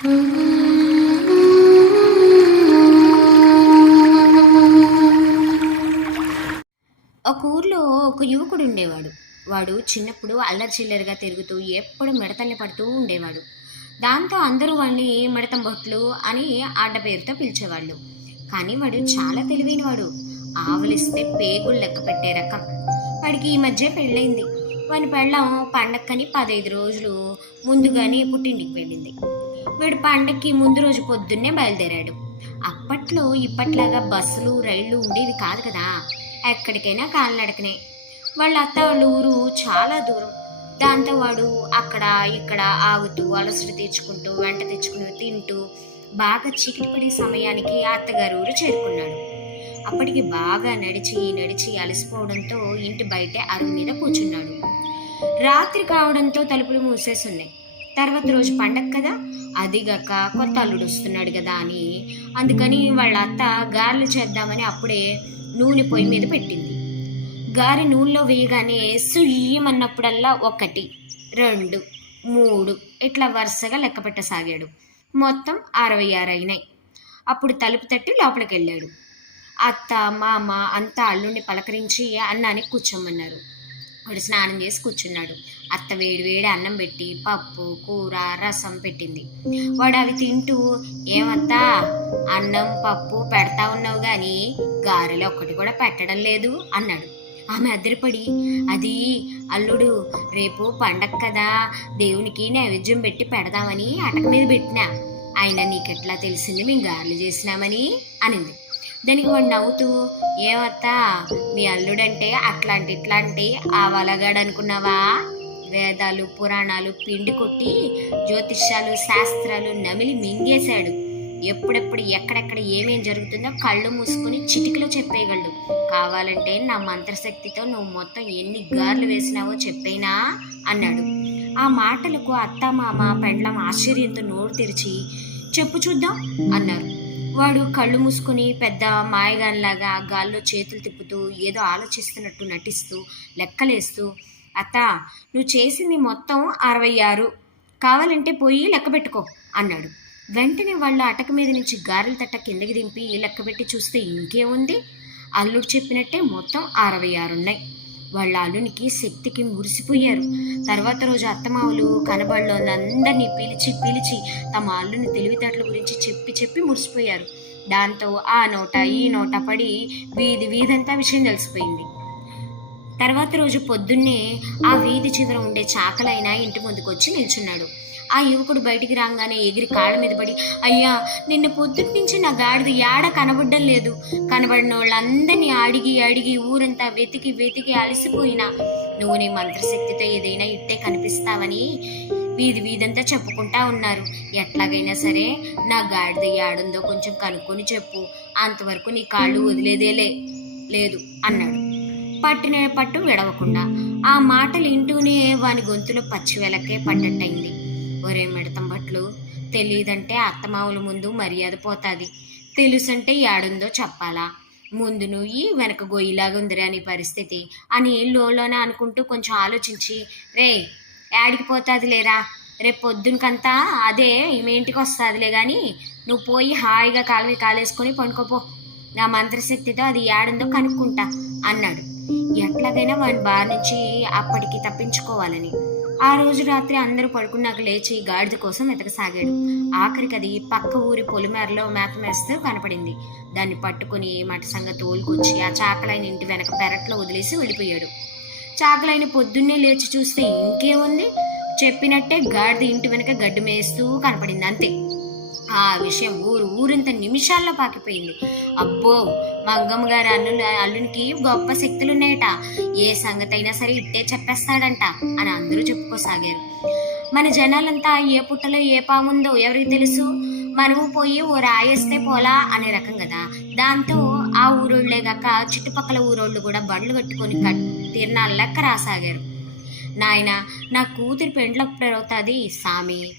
ఒక ఊర్లో ఒక యువకుడు ఉండేవాడు. వాడు చిన్నప్పుడు అల్లరి చిల్లరిగా తిరుగుతూ ఎప్పుడు మిడతల్ని పడుతూ ఉండేవాడు. దాంతో అందరూ వాడిని మిడతం బొట్లు అని ఆట పేరుతో పిలిచేవాళ్ళు. కానీ వాడు చాలా తెలివైనవాడు. ఆవులిస్తే పేగులు లెక్క పెట్టే రకం. వాడికి ఈ మధ్య పెళ్ళైంది వాని పెళ్ళం పండక్కని పదహైదు రోజులు ముందుగానే పుట్టింటికి వెళ్ళింది. వీడు పండక్కి ముందు రోజు పొద్దున్నే బయలుదేరాడు. అప్పట్లో ఇప్పట్లాగా బస్సులు రైళ్ళు ఉండేవి కాదు కదా. ఎక్కడికైనా కాలినడకనే వాళ్ళ అత్త వాళ్ళ ఊరు చాలా దూరం. దాంతో వాడు అక్కడ ఇక్కడ ఆగుతూ అలసట తెచ్చుకుంటూ వెంట తెచ్చుకుని తింటూ బాగా చీకటి పడే సమయానికి అత్తగారు ఊరు చేరుకున్నాడు. అప్పటికి బాగా నడిచి నడిచి అలసిపోవడంతో ఇంటి బయటే అరువు మీద కూర్చున్నాడు. రాత్రి కావడంతో తలుపులు మూసేసున్నాయి. తర్వాత రోజు పండగ కదా అదిగాక కొత్త అల్లుడు వస్తున్నాడు కదా అని. అందుకని వాళ్ళ అత్త గారెలు చేద్దామని అప్పుడే నూనె పొయ్యి మీద పెట్టింది. గారి నూనెలో వేయగానే సుయ్యమన్నప్పుడల్లా ఒకటి రెండు మూడు ఇట్లా వరుసగా లెక్క పెట్టసాగాడు. మొత్తం అరవై ఆరు అయినాయి. అప్పుడు తలుపు తట్టి లోపలికి వెళ్ళాడు అత్త మామ అంతా అల్లుడిని పలకరించి అన్నానికి కూర్చోమన్నారు. వాడు స్నానం చేసి కూర్చున్నాడు. అత్త వేడి వేడి అన్నం పెట్టి పప్పు కూర రసం పెట్టింది. వాడు అవి తింటూ ఏమత్తా అన్నం పప్పు పెడతా ఉన్నావు కానీ గారెలు ఒక్కటి కూడా పెట్టడం లేదు అన్నాడు. ఆమె అదిరిపడి అది అల్లుడు రేపు పండగ కదా దేవునికి నైవేద్యం పెట్టి పెడదామని అటక మీద పెట్టినా. ఆయన నీకెట్లా తెలిసింది మేము గారెలు చేసినామని అనింది. దానికి వాడు నవ్వుతూ ఏమత్తా మీ అల్లుడంటే అట్లాంటి ఇట్లాంటి ఆవలగాడు అనుకున్నావా? వేదాలు పురాణాలు పిండి కొట్టి జ్యోతిష్యాలు శాస్త్రాలు నమిలి మింగేశాడు. ఎప్పుడెప్పుడు ఎక్కడెక్కడ ఏమేం జరుగుతుందో కళ్ళు మూసుకొని చిటికలో చెప్పేయగలడు. కావాలంటే నా మంత్రశక్తితో నువ్వు మొత్తం ఎన్ని గార్లు వేసినావో చెప్పేనా? అన్నాడు. ఆ మాటలకు అత్త మామ పెండ్లం ఆశ్చర్యంతో నోరు తెరిచి చెప్పు చూద్దాం అన్నారు. వాడు కళ్ళు మూసుకుని పెద్ద మాయగాన్లాగా గాల్లో చేతులు తిప్పుతూ ఏదో ఆలోచిస్తున్నట్టు నటిస్తూ లెక్కలేస్తూ అత్త నువ్వు చేసింది మొత్తం అరవై ఆరు కావాలంటే పోయి లెక్క పెట్టుకో అన్నాడు. వెంటనే వాళ్ళ అటక మీద నుంచి గారెల తట్ట కిందకి దింపి లెక్క పెట్టి చూస్తే ఇంకేముంది? అల్లుడు చెప్పినట్టే మొత్తం అరవై ఆరు ఉన్నాయి వాళ్ళ అల్లునికి శక్తికి మురిసిపోయారు. తర్వాత రోజు అత్తమావులు కనబడిలోనందరినీ పిలిచి పిలిచి తమ అల్లుని తెలివితేటల గురించి చెప్పి చెప్పి మురిసిపోయారు. దాంతో ఆ నోట ఈ నోట పడి వీధి వీధంతా విషయం తెలిసిపోయింది. తర్వాత రోజు పొద్దున్నే ఆ వీధి చివర ఉండే చాకలైన ఇంటి ముందుకు వచ్చి నిల్చున్నాడు. ఆ యువకుడు బయటికి రాగానే ఎగిరి కాళ్ళ మీద పడి అయ్యా నిన్న పొద్దున్న నుంచి నా గాడిద యాడ కనబడడం లేదు. కనబడిన వాళ్ళందరినీ అడిగి అడిగి ఊరంతా వెతికి వెతికి అలసిపోయినా. నువ్వు నీ మంత్రశక్తితో ఏదైనా ఇట్టే కనిపిస్తావని వీధి వీధంతా చెప్పుకుంటా ఉన్నారు. ఎట్లాగైనా సరే నా గాడిద యాడుందో కొంచెం కనుక్కొని చెప్పు. అంతవరకు నీ కాళ్ళు వదిలేదేలే లేదు అన్నాడు. పట్టిన పట్టు విడవకుండా. ఆ మాటలు వింటూనే వాని గొంతులో పచ్చి వెలకే పడ్డట్టయింది. ఒరే మిడతం బట్లు తెలియదంటే అత్తమావుల ముందు మర్యాద పోతుంది. తెలుసంటే యాడుందో చెప్పాలా? ముందు నుయ్యి వెనక గొయ్యిలాగా ఉందిరా నీ పరిస్థితి అని లోలోనే అనుకుంటూ కొంచెం ఆలోచించి రే యాడికి పోతుంది లేరా రేపు పొద్దునకంతా అదే ఈమె ఇంటికి వస్తుందిలే కానీ నువ్వు పోయి హాయిగా కాలువి కాలేసుకొని పండుకోపో. నా మంత్రశక్తితో అది యాడుందో కనుక్కుంటా అన్నాడు. ఎట్లాగైనా వాడిని బారి నుంచి అప్పటికి తప్పించుకోవాలని. ఆ రోజు రాత్రి అందరూ పడుకున్నాక లేచి గాడిద కోసం వెతకసాగాడు. ఆఖరికి అది పక్క ఊరి పొలిమేరలో మేత మేస్తూ కనపడింది. దాన్ని పట్టుకుని మటసంగా తోలుకొచ్చి ఆ చాకలైన ఇంటి వెనక పెరట్లో వదిలేసి వెళ్ళిపోయాడు. చాకలైన పొద్దున్నే లేచి చూస్తే ఇంకేముంది? చెప్పినట్టే గాడిద ఇంటి వెనక గడ్డి మేస్తూ కనపడింది అంతే. ఆ విషయం ఊరు ఊరింత నిమిషాల్లో పాకిపోయింది. అబ్బో మంగమ్మ గారి అల్లు అల్లునికి గొప్ప శక్తులున్నాయట. ఏ సంగతి అయినా సరే ఇట్టే చెప్పేస్తాడంట అని అందరూ చెప్పుకోసాగారు. మన జనాలంతా ఏ పుట్టలో ఏ పాముందో ఎవరికి తెలుసు? మనము పోయి ఓ రాయేస్తే పోలా అనే రకం కదా. దాంతో ఆ ఊరోళ్ళే గాక చుట్టుపక్కల ఊరోళ్ళు కూడా బండ్లు కట్టుకొని తిరణాల లెక్క రాసాగారు. నాయన నా కూతురి పెండ్లకు అవుతుంది సామి.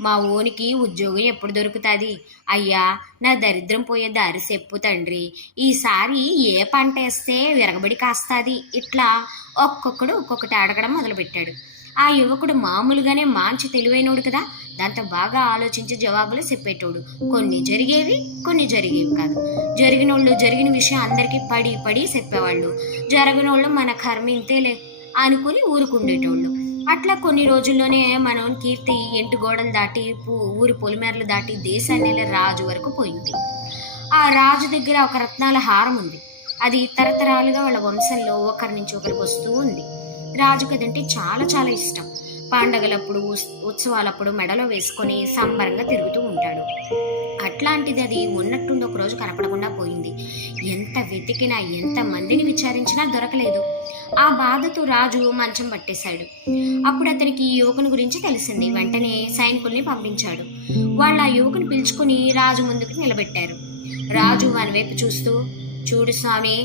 మా ఓనికి ఉద్యోగం ఎప్పుడు దొరుకుతుంది? అయ్యా నా దరిద్రం పోయే దారి చెప్పు తండ్రి. ఈసారి ఏ పంట వేస్తే విరగబడి కాస్తాది? ఇట్లా ఒక్కొక్కడు ఒక్కొక్కటి అడగడం మొదలుపెట్టాడు. ఆ యువకుడు మామూలుగానే మాంచి తెలివైనోడు కదా. దాంతో బాగా ఆలోచించి జవాబులు చెప్పేటోడు. కొన్ని జరిగేవి కొన్ని జరిగేవి కాదు. జరిగినోళ్ళు జరిగిన విషయం అందరికీ పడి పడి చెప్పేవాళ్ళు. జరగనోళ్ళు మన కర్మ ఇంతేలే అనుకుని ఊరుకుండేటోళ్ళు. అట్లా కొన్ని రోజుల్లోనే మనం కీర్తి ఎంటు గోడలు దాటి ఊరు ఊరి పొలిమేరలు దాటి దేశాన్ని రాజు వరకు పోయింది. ఆ రాజు దగ్గర ఒక రత్నాల హారం ఉంది. అది తరతరాలుగా వాళ్ళ వంశంలో ఒకరి నుంచి ఒకరికి వస్తూ ఉంది. రాజు కదంటే చాలా చాలా ఇష్టం. పండగలప్పుడు ఉత్సవాలప్పుడు మెడలో వేసుకొని సంబరంగా తిరుగుతూ ఉంటాడు. ఎట్లాంటిది అది ఉన్నట్టుండి ఒక రోజు కనపడకుండా పోయింది. ఎంత వెతికినా ఎంత మందిని విచారించినా దొరకలేదు. ఆ బాధతో రాజు మంచం పట్టేశాడు. అప్పుడు అతనికి యువకుని గురించి తెలిసింది. వెంటనే సైనికుల్ని పంపించాడు. వాళ్ళు ఆ యువకుని పిలుచుకుని రాజు ముందుకు నిలబెట్టారు. రాజు వాని వైపు చూస్తూ చూడు స్వామి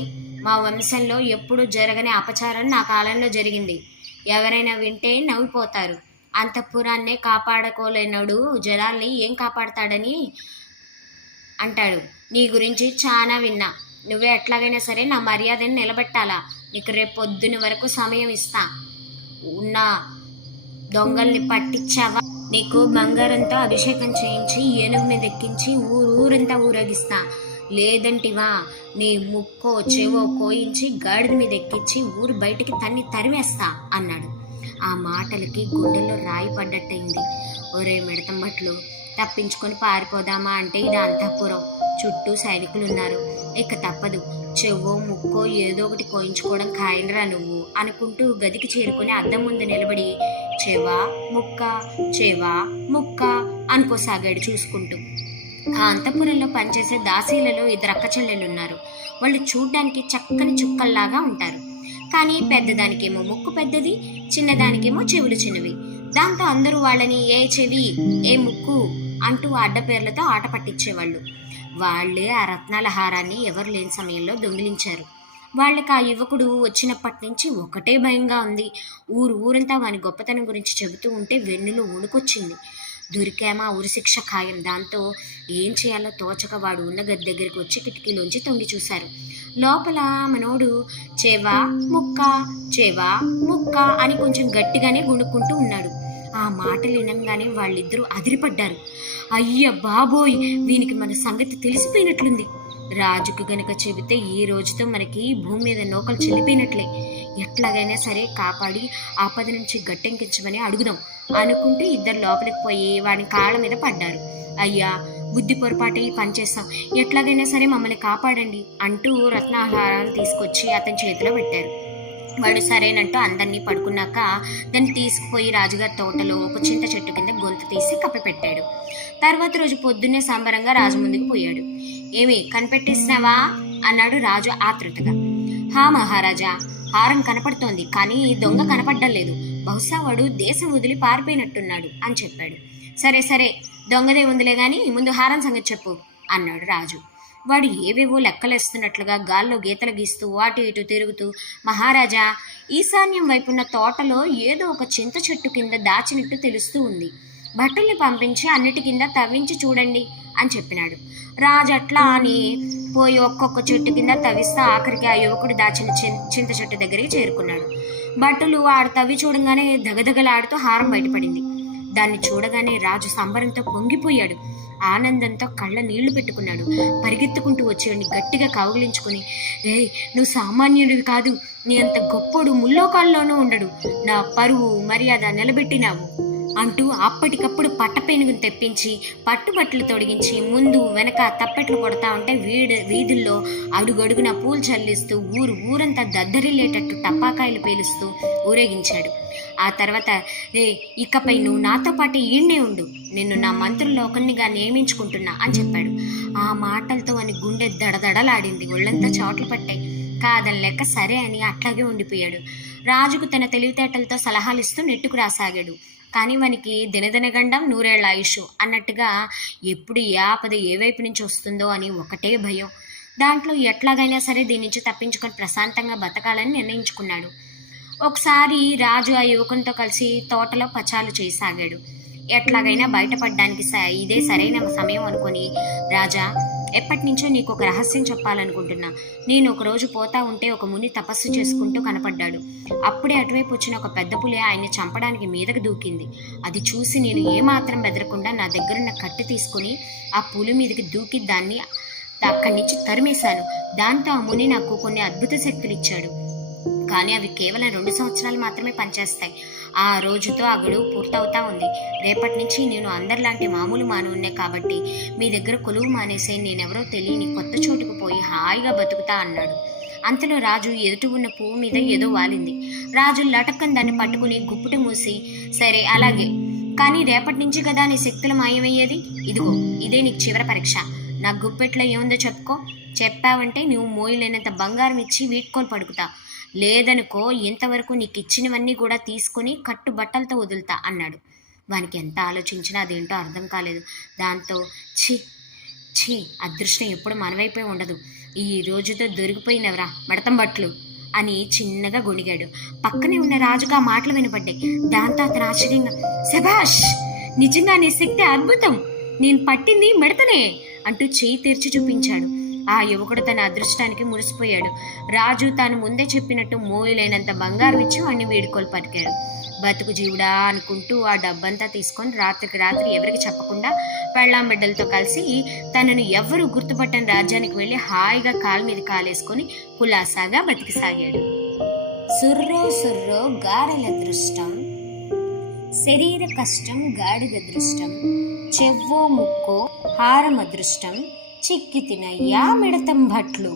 మా వంశంలో ఎప్పుడు జరగని అపచారం నా కాలంలో జరిగింది. ఎవరైనా వింటే నవ్విపోతారు. అంతఃపురాన్నే కాపాడుకోలేనడు జనాల్ని ఏం కాపాడతాడని అంటాడు. నీ గురించి చాలా విన్నా. నువ్వే ఎట్లాగైనా సరే నా మర్యాదను నిలబెట్టాలా? నీకు రేపు పొద్దున వరకు సమయం ఇస్తా. ఉన్న దొంగల్ని పట్టించావా? నీకు బంగారంతో అభిషేకం చేయించి ఏనుగు మీద ఎక్కించి ఊరు ఊరంతా ఊరేగిస్తా. లేదంటివా నీ ముక్కో చెవో కోయించి గాడిద మీద ఎక్కించి ఊరు బయటికి తన్ని తరిమేస్తా అన్నాడు. ఆ మాటలకి గుండెల్లో రాయి పడ్డట్టయింది. ఒరే మిడతం బట్లు తప్పించుకొని పారిపోదామా అంటే ఇది అంతఃపురం. చుట్టూ సైనికులు ఉన్నారు ఇక తప్పదు. చెవో ముక్కో ఏదో ఒకటి కోయించుకోవడం ఖాయనరా నువ్వు అనుకుంటూ గదికి చేరుకుని అద్దం ముందు నిలబడి చెవా ముక్క చెవా ముక్క అనుకోసాగాడు చూసుకుంటూ. ఆ అంతపురంలో పనిచేసే దాసీలలో ఇద్దరు అక్క ఉన్నారు. వాళ్ళు చూడ్డానికి చక్కని చుక్కల్లాగా ఉంటారు. కానీ పెద్దదానికేమో ముక్కు పెద్దది చిన్నదానికేమో చెవులు చిన్నవి. దాంతో అందరూ వాళ్ళని ఏ చెవి ఏ ముక్కు అంటూ అడ్డ పేర్లతో ఆట పట్టించేవాళ్ళు. వాళ్ళే ఆ రత్నాల హారాన్ని ఎవరు లేని సమయంలో దొంగిలించారు. వాళ్ళకి ఆ యువకుడు వచ్చినప్పటి నుంచి ఒకటే భయంగా ఉంది. ఊరు ఊరంతా వాని గొప్పతనం గురించి చెబుతూ ఉంటే వెన్నులో ఉణుకొచ్చింది దొరికామా ఉరిశిక్ష ఖాయం? దాంతో ఏం చేయాలో తోచక వాడు ఉన్న గది దగ్గరికి వచ్చి కిటికీలోంచి తొంగి చూశారు. లోపల మనోడు చేవా ముక్క చేవా ముక్క అని కొంచెం గట్టిగానే గుణుక్కుంటూ ఉన్నాడు. ఆ మాటలు వినంగానే వాళ్ళిద్దరూ అదిరిపడ్డారు. అయ్య బాబోయ్! వీనికి మన సంగతి తెలిసిపోయినట్లుంది. రాజుకు గనక చెబితే ఈ రోజుతో మనకి భూమి మీద నౌకలు చెల్లిపోయినట్లే. ఎట్లాగైనా సరే కాపాడి ఆపద నుంచి గట్టెంకించమని అడుగుదాం అనుకుంటూ ఇద్దరు లోపలికి పోయి వాడి కాళ్ళ మీద పడ్డారు. అయ్యా బుద్ధి పొరపాటే పనిచేస్తాం పని చేస్తాం ఎట్లాగైనా సరే మమ్మల్ని కాపాడండి అంటూ రత్నాహారాలు తీసుకొచ్చి అతని చేతిలో పెట్టారు. వాడు సరేనంటూ అందరినీ పడుకున్నాక దాన్ని తీసుకుపోయి రాజుగారి తోటలో ఒక చింత చెట్టు కింద గొంతు తీసి కప్పిపెట్టాడు. తర్వాత రోజు పొద్దున్నే సంబరంగా రాజు ముందుకు పోయాడు. ఏమి కనిపెట్టేసినావా? అన్నాడు రాజు ఆతృతగా హా మహారాజా హారం కనపడుతోంది కానీ దొంగ కనపడ్డం లేదు. బహుశా వాడు దేశం వదిలి పారిపోయినట్టున్నాడు అని చెప్పాడు. సరే సరే దొంగదే ఉందిలే గాని ముందు హారం సంగతి చెప్పు అన్నాడు రాజు. వాడు ఏవేవో లెక్కలేస్తున్నట్లుగా గాల్లో గీతలు గీస్తూ అటు ఇటు తిరుగుతూ మహారాజా ఈశాన్యం వైపున్న తోటలో ఏదో ఒక చింత చెట్టు కింద దాచినట్టు తెలుస్తూ ఉంది. భటుల్ని పంపించి అన్నిటి కింద తవ్వించి చూడండి అని చెప్పినాడు. రాజు అట్లా అని పోయి ఒక్కొక్క చెట్టు కింద తవ్విస్తా ఆఖరికి ఆ యువకుడు దాచిన చింత చెట్టు దగ్గరికి చేరుకున్నాడు. భటులు ఆడు తవ్వి చూడంగానే దగదగలాడుతూ హారం బయటపడింది. దాన్ని చూడగానే రాజు సంబరంతో పొంగిపోయాడు. ఆనందంతో కళ్ళ నీళ్ళు పెట్టుకున్నాడు. పరిగెత్తుకుంటూ వచ్చేవాడిని గట్టిగా కౌగిలించుకుని రే నువ్వు సామాన్యుడివి కాదు. నీ అంత గొప్పోడు ముల్లోకాల్లోనూ ఉండడు. నా పరువు మర్యాద నిలబెట్టినావు. అంటూ అప్పటికప్పుడు పట్టపేనుగును తెప్పించి పట్టుబట్టలు తొడిగించి ముందు వెనక తప్పెట్లు కొడతా ఉంటే వీడి వీధుల్లో అడుగడుగున పూలు చల్లిస్తూ ఊరు ఊరంతా దద్దరిల్లేటట్టు టపాకాయలు పేలుస్తూ ఊరేగించాడు. ఆ తర్వాత రే ఇకపై నువ్వు నాతో పాటు ఈడ్నే ఉండు. నిన్ను నా మంత్రుల్లో ఒకరినిగా నియమించుకుంటున్నా అని చెప్పాడు. ఆ మాటలతో అని గుండె దడదడలాడింది. ఒళ్ళంతా చోట్లు పట్టాయి. కాదని లెక్క సరే అని అట్లాగే ఉండిపోయాడు. రాజుకు తన తెలివితేటలతో సలహాలు ఇస్తూ నెట్టుకు రాసాగాడు. కానీ మనకి దినదినగండం నూరేళ్ళ ఆయుష్ అన్నట్టుగా ఎప్పుడు ఏ ఆపద ఏ వైపు నుంచి వస్తుందో అని ఒకటే భయం. దాంట్లో ఎట్లాగైనా సరే దీని నుంచి తప్పించుకొని ప్రశాంతంగా బతకాలని నిర్ణయించుకున్నాడు. ఒకసారి రాజు ఆ యువకునితో కలిసి తోటలో పచాలు చేయసాగాడు. ఎట్లాగైనా బయటపడడానికి స- ఇదే సరైన సమయం అనుకొని రాజా ఎప్పటి నుంచో నీకు ఒక రహస్యం చెప్పాలనుకుంటున్నా. నేను ఒక రోజు పోతా ఉంటే ఒక ముని తపస్సు చేసుకుంటూ కనపడ్డాడు. అప్పుడే అటువైపు వచ్చిన ఒక పెద్ద పులి ఆయన్ని చంపడానికి మీదకు దూకింది. అది చూసి నేను ఏమాత్రం బెదరకుండా నా దగ్గరున్న కట్టె తీసుకొని ఆ పులి మీదకి దూకి దాన్ని అక్కడి నుంచి తరిమేశాను. దాంతో ఆ ముని నాకు కొన్ని అద్భుత శక్తులు ఇచ్చాడు కానీ అవి కేవలం రెండు సంవత్సరాలు మాత్రమే పనిచేస్తాయి. ఆ రోజుతో ఆ గడువు పూర్తవుతా ఉంది. రేపటి నుంచి నేను అందరిలాంటి మామూలు మానవున్నే కాబట్టి మీ దగ్గర కొలువు మానేసే నేనెవరో తెలియని కొత్త చోటుకు పోయి హాయిగా బతుకుతా అన్నాడు. అంతలో రాజు ఎదుటి ఉన్న పువ్వు మీద ఏదో వాలింది. రాజు లటక్కని దాన్ని పట్టుకుని గుప్పుట మూసి సరే అలాగే. కానీ రేపటి నుంచి కదా నీ శక్తులు మాయమయ్యేది? ఇదిగో ఇదే నీకు చివరి పరీక్ష. నా గుప్పెట్లో ఏముందో చెప్పుకో. చెప్పావంటే నువ్వు మోయలేనంత బంగారం ఇచ్చి వీడ్కోలు పడుకుతా. లేదనుకో ఇంతవరకు నీకు ఇచ్చినవన్నీ కూడా తీసుకొని కట్టు బట్టలతో వదులుతా అన్నాడు. వానికి ఎంత ఆలోచించినా అదేంటో అర్థం కాలేదు. దాంతో ఛీ ఛీ అదృష్టం ఎప్పుడు మనవైపోయి ఉండదు. ఈ రోజుతో దొరికిపోయినవరా మడతం బట్టలు? అని చిన్నగా గొణిగాడు. పక్కనే ఉన్న రాజుకు ఆ మాటలు వినపడ్డాయి. దాంతో అతను ఆశ్చర్యంగా శభాష్ నిజంగా నీ శక్తి అద్భుతం. నేను పట్టింది మిడతనే అంటూ చేయి తెరిచి చూపించాడు. ఆ యువకుడు తన అదృష్టానికి మురిసిపోయాడు. రాజు తాను ముందే చెప్పినట్టు మోయలేనంత బంగారం ఇచ్చి వాడిని వేడుకోలు పలికాడు. బతుకు జీవుడా అనుకుంటూ ఆ డబ్బంతా తీసుకొని రాత్రికి రాత్రి ఎవరికి చెప్పకుండా పెళ్ళాం బిడ్డలతో కలిసి తనను ఎవరు గుర్తుపట్టని రాజ్యానికి వెళ్ళి హాయిగా కాలు మీద కాలేసుకొని కులాసాగా బతికిసాగాడు సుర్రో సుర్రో గారెల దృష్టం శరీర కష్టం గాడిద దృష్టం చెవ్వో ముక్కో హారం అదృష్టం చిక్కి తినయ్యా మిడతం భట్లు.